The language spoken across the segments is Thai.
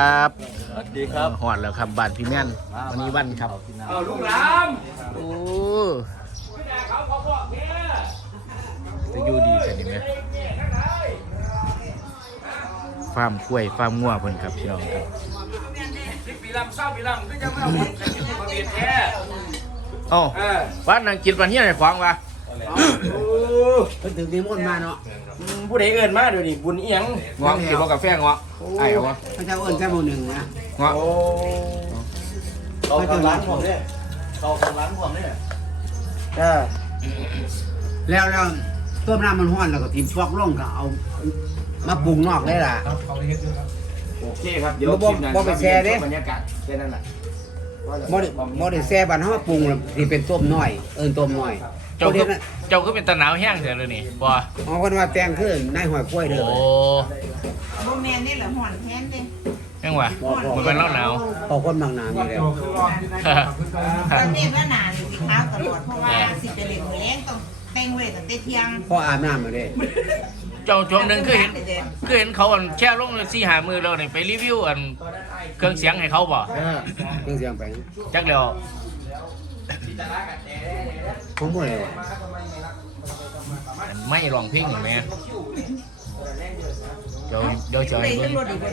ครับสวัสดีครับหอดแล้วครับบ้านพี่แม่นวันนี้วันครับเอาลูกหลานโอ้จะอยู่ดีใช่ไหมฟาร์มกล้วยฟาร์มงัวเพิ่นครับพี่น้องครับสิบปีลำเศร้าปีลำก็จะไม่เอาคนกันที่มาเบียดแท้เอ้าเออบ้านนางกินปันเฮียไหนขวางวะเพิ่นถึงนิมนต์มาเนาะ ผู้ใดเอินมาเดี๋ยวนี้บุญเอียงเงาะกินบ่กาแฟเงาะไอ้เอาวะพระเจ้าเอิ้นแค่หมู่หนึ่งนะเงาะโอ้เขาทำร้านผมเนี่ยเขาทำร้านผมเนี่ยเออแล้วแล้วต้มน้ำมันห้อนแล้วก็ทิมฟอกลงก็เอามาปรุงนอกได้ล่ะโอเคครับเดี๋ยวบ่บ่บ่ไปแชร์ดิบรรยากาศแค่นั้นแหละบ่ได้บ่ได้แซ่บันเฮามาปรุงแล้วสิเป็นต้มน้อย เอิ้นต้มน้อย เจ้าเขาคืเรีอยกนะเจ้าคือเป็นตะหนาวแห้งเสียเลยนี่บ่อ๋อเพิ่นว่าแต่งคือนายหอยกล้วยเด้อโอ้บ่แม่นนี่แหละห่อนแทนเด้ยังวะมันเป็นเล่าหนาวพอคนบางนาอยู่แล้วตอนนี้ว่าหนานี่สิขาวตลอดเพราะว่าสิไปเล่นมื้อแลงต้องแต่งไว้ตั้งแต่เที่ยงพออาบน้ำมาเด้เจ้าช่วงหนึ่งคือเห็นคือเห็นเขาอันแช่ลงสี่หามือเราเนี่ยไปรีวิวอันเครื่องเสียงให้เขาบ่เออเครื่องเสียงไปจักเดียว ผมบ่ได้ว่าไม่ร้องเพลงเห็นไหมเดี๋ยวเดี๋ยวจะได้ให้เบิ่ขึ้งนรถอีกเด้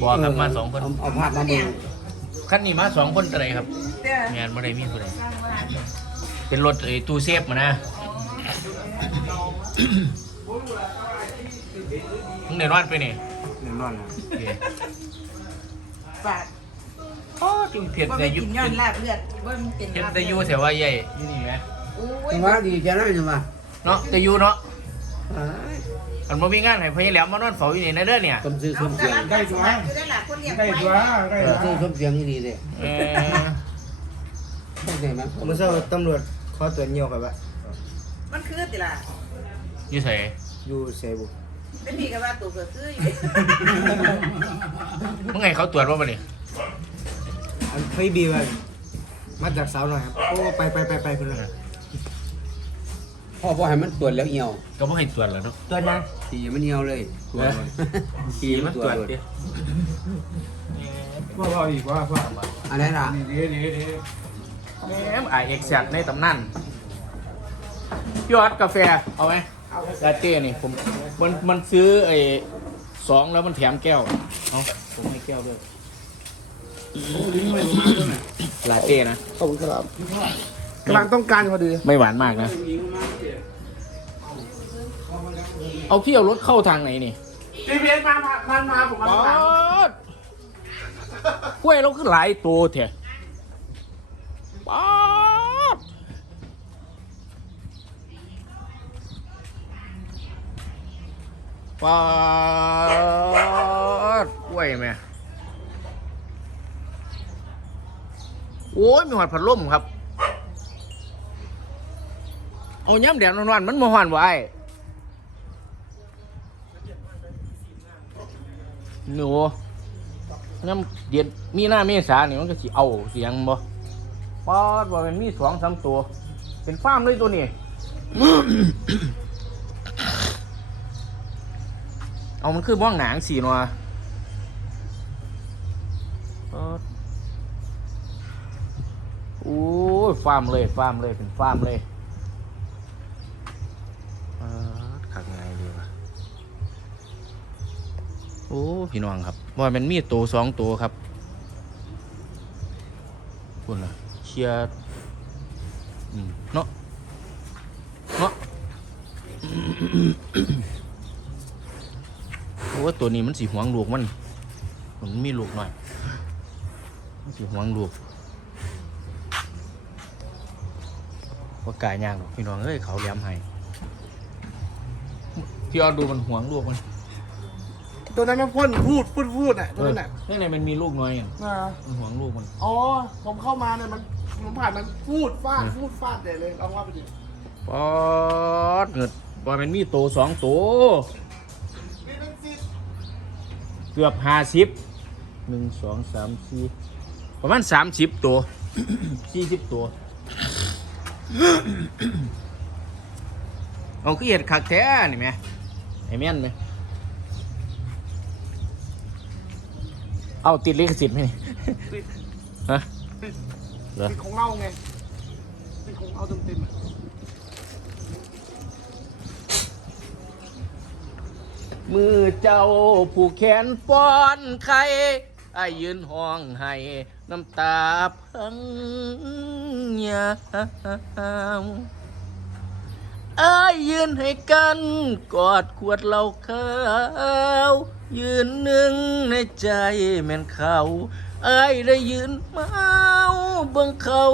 บอกครับมาสองคนเาเอาภาพมาเบิ่งขั้นนี้มาสองคนอะไรครับเด้องานไม่ได้มีผู้ใดเป็นรถไอ้ตู้เซฟมานะมึงเดินวันไปนี่แน่นอนนะโอเคฝาก โอ้จึงเพียรบ่แต่ไปยุกินย้อนลาบเลือดบ่มันเป็นเพียรลาบแต่อยูแถวว่าใหญ่อยู่นี่ไหมโอ้ยว่าดีจังเลยจังว่าเนาะแต่อยูเนาะเอ้ยอันบ่มีงานให้พญาแหลมมานอนเฝ้าอยู่นี่นะเด้อเนี่ยต้มซื้อเอาส้มกะเสียงรับได้ตัวอยู่ได้ล่ะคนเลี้ยงไว้ต้มซื้อส้มเสียงที่ดีเด้เออต้มเสียงมันเมื่อเช้าตำรวจขอตรวจเงี่ยวครับว่ามันคือติล่ะอยู่ไสอยู่เซบุเป็นพี่ก็ว่าตัวก็คืออยู่มึงไงเขาตรวจว่าบ่นี่ อันไฟบีว่ามาจากสาวหน่อยครับ โอ้ไปไปไปไปเพื่อนเลยพ่อบ่ให้มันตรวจแล้วเหี่ยวก็บ่ให้ตรวจแล้วเนาะตรวจยังขี่มันเหี่ยวเลยตรวจเลยขี่มาตรวจดิว่าว่าอีกว่าว่าอะไรล่ะดีดีดีแหมไอเอ็กแซในตำนานพี่ออดกาแฟเอาไหมลาเต้นี่ผมมันมันซื้อไอ้สองแล้วมันแถมแก้วเอาผมให้แก้วด้วย ลาเต้นะ ขอบคุณครับกำลังต้องการพอดี ไม่หวานมากนะ เอาพี่เอารถเข้าทางไหนนี่ทีพีเอสมาพันมาผมมาป๊อดกล้วยเราคือหลายตัวแท้ป๊อดป๊อดกล้วยแม่ อ้ยมีหอดพัดลมครับเอาย้ำแดดนอนๆมันมหอนไว้หนูย้ำเดียดมีหน้าเมษาเนี่ยมันก็สิเอาเสียงบ่ป๊อดว่ามันมีสองสามตัว เป็นฟาร์มเลยตัวนี้ เอามันคือบ้องหนังสีนัวป๊อดโอ้ยฟาร์มเลยฟาร์มเลยเป็นฟาร์มเลยเออขักไงดีวะโอ้พี่น้องครับว่ามันมีตัวสองตัวครับคุณล่ะเชียร์อืมเนาะเนาะโอ้ตัวนี้มันสีหวงลูกมัน มันมีลูกหน่อยมันสีหวงลูก ว่ากายยากหรอกพี่น้องเอ้ยเขาเลี้ยมให้พี่ออดดูมันหวงลูกมันตัวนั้นมันพ่นพูดพูดพูดอะตัวนั้นอะนี่ไงมันมีลูกน้อยอะอ่ามันหวงลูกมันอ๋อผมเข้ามาเนี่ยมันผมผ่านมันพูดฟาดพูดฟาดใหญ่เลยลองว่าไปดิปอดเงิดปอดมันมีโตสองตัวนี่เป็นสิเกือบห้าสิบหนึ่งสองสามสี่ประมาณสามสิบตัวสี่สิบตัว เอาคือเห็ดคักแท้นี่ไหมไอ้แม่นไหมเอาติดลิขสิทธิ์ไหมนี่ฮะเหรอติดของเราไงติดของเราเต็มๆอะมือเจ้าผู้แขนป้อนไข่ไอ้ายยืนห้องให้ น้ำตาพังยามอายยืนให้กัน กอดขวดเหล้าขาว ยืนหนึ่งในใจแม่นเขาไอ้ายได้ยืนเมาเบิ่งเขา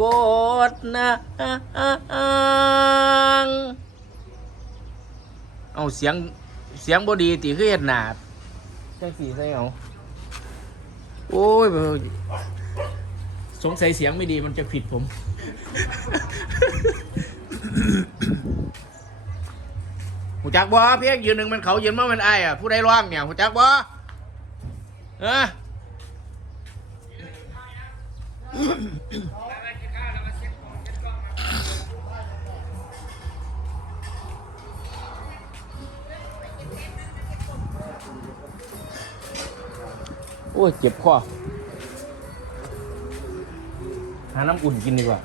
กอดนางเอาเสียงเสียงบดีตีคือเห็ดหนาจังสีใส่เอา โอ้ยบ่สงสัยเสียงไม่ดีมันจะผิดผม หูจักบ่เพียงยืนหนึ่งมันเขายืนมามันไอายอะผู้ใดร้องเนี่ยหูจักบ่เออ โอ้ยเจ็บคอหาน้ำอุ่นกินดีกว่า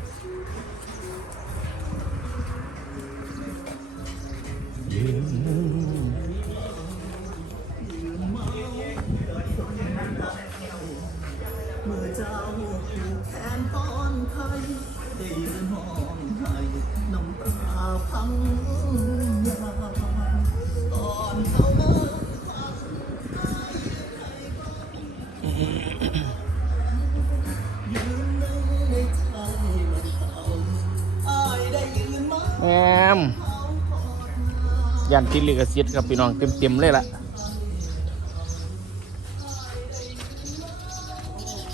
ยันติดลิขสิทธิ์ครับพี่น้องเต็มๆเลยล่ะ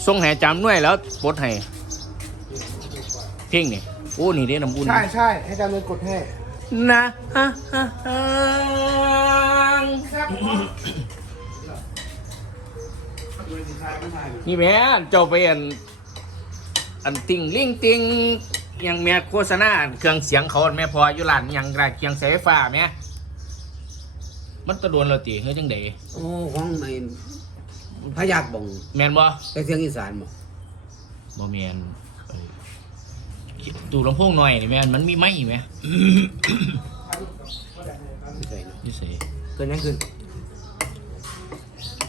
ส่งแห่จำหน่วยแล้วปลดให้เพ่งนี่โอ้นี่เด้น้ำอุ่นใช่ใช่ให้จำเลยกดให้นะฮะฮะฮะนี่แม่นเจ้าไปอันอันติงลิงติงอิหยังแม่โฆษณาอันเครื่องเสียงเขาอันแม่พออยู่ร้านอิหยังไรเคียงสายไฟฟ้าแม่ มันตะโดนเราตีเฮ้ยจังไดโอ้ของไอ้พยักบ่งแม่นบ่แต่เสียงอีสานบ่บ่แม่นเอ้ยตู้ลำโพงหน่อยนี่แม่นมันมีไม้ไหมไม่ใช่เนาะนี่เสเกิดยังขึ้น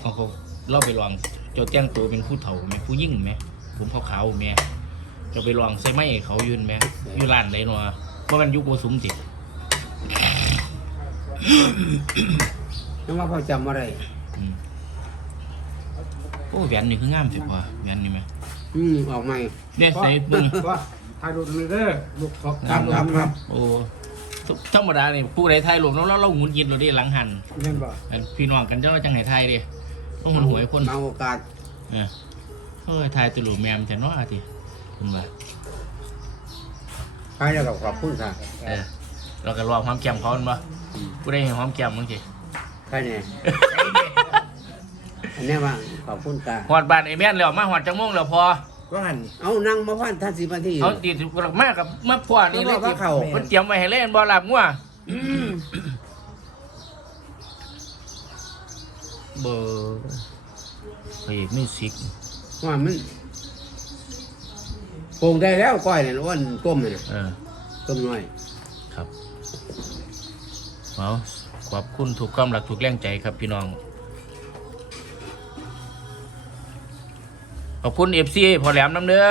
เอาเขาเล่าไปลองเจ้าแต่งตัวเป็นผู้เฒ่าไหมผู้ยิ่งไหมผมขาวๆแม่เจะไปลองใส่ไม้ให้เขายืนไหมอยู่ร้านไหนเนาะว่ามันอยุคโกสุมติ ยังว่าเขาจำอะไรอืมโอ้แหวนนี่คืองามสิพ่อแหวนนี่ไหมอืมออกใหม่เนี่ยใส่เบิ่งว่าถ่ายรูปเลยเด้อลูกครับครับครับครับโอ้ธรรมดานี่ผู้ใดถ่ายรูปแล้วเราเราหงุดหงิดเราได้หลังหันเล่นบ่อันพี่น้องกันเจ้าจังไหนถ่ายดิต้องมันหวยคนมาโอกาสเออเฮ้ยถ่ายตุลูแมมแต่น้อทีคุณว่าใครแล้วก็ขอบคุณค่ะ เออเราก็รอความแก้มเขาอันบ่ผู้ใดเห็นความแก้มมั้งทีใครเนี่ยอันเนี้ยว่าขอบคุณค่ะหอดบ้านไอ้แม่นแล้วมาหอดจังม่วงแล้วพอว่าหันเอานั่งมาพันท่านสิบนาทีเอาตีถูกมากกับมาพ่อนี่เลยว่าเขามันเตรียมไว้ให้เล่นบ่หลับงัวอืมเบอร์พระเอกมิวสิกว่ามันปรุงได้แล้วก้อยเนี่ยอ้วนต้มเนี่ยเออต้มน้อยครับ เอาขอบคุณถูกความรักถูกแรงใจครับพี่น้อง ขอบคุณเอฟซีพอแหลมน้ำเด้อ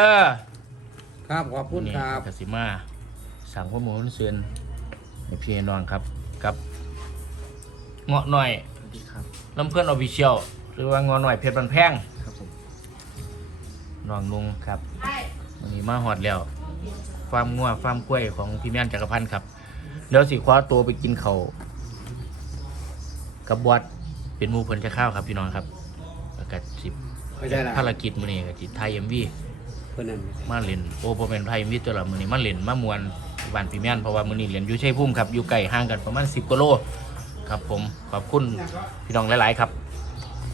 ครับขอบคุณครับกสิมาสั่งข้อมูลเสือนให้พี่น้องครับกับเงาะหน่อยครับลำเพื่อนออฟฟิเชียลหรือว่าเงาะหน่อยเพชรบันแพงครับผมน้องนุงครับวันนี้มาหอดแล้วฟาร์มงัวฟาร์มกล้วยของพี่แม่นจักรพันธ์ครับ เดี๋ยวสิคว้าตัวไปกินเขาวกับบวัดเป็นหมูเพิ่นจะข้าวครับพี่น้องครับแล้วก็สิไม่ใช่ละภารกิจมื้อนี้ก็สิไทยเอ็มวีเพื่อนนั่นมาเล่นโอ้พอเป็นไทยมิตรตัวละมือนี้มาเล่นมามวนบ้านปีแม่นเพราะว่ามือนี้เล่นอยู่ชัยภูมิครับอยู่ไกลห่างกันประมาณ 10กิโลครับผมขอบคุณพี่น้องหลาย ๆ ครับ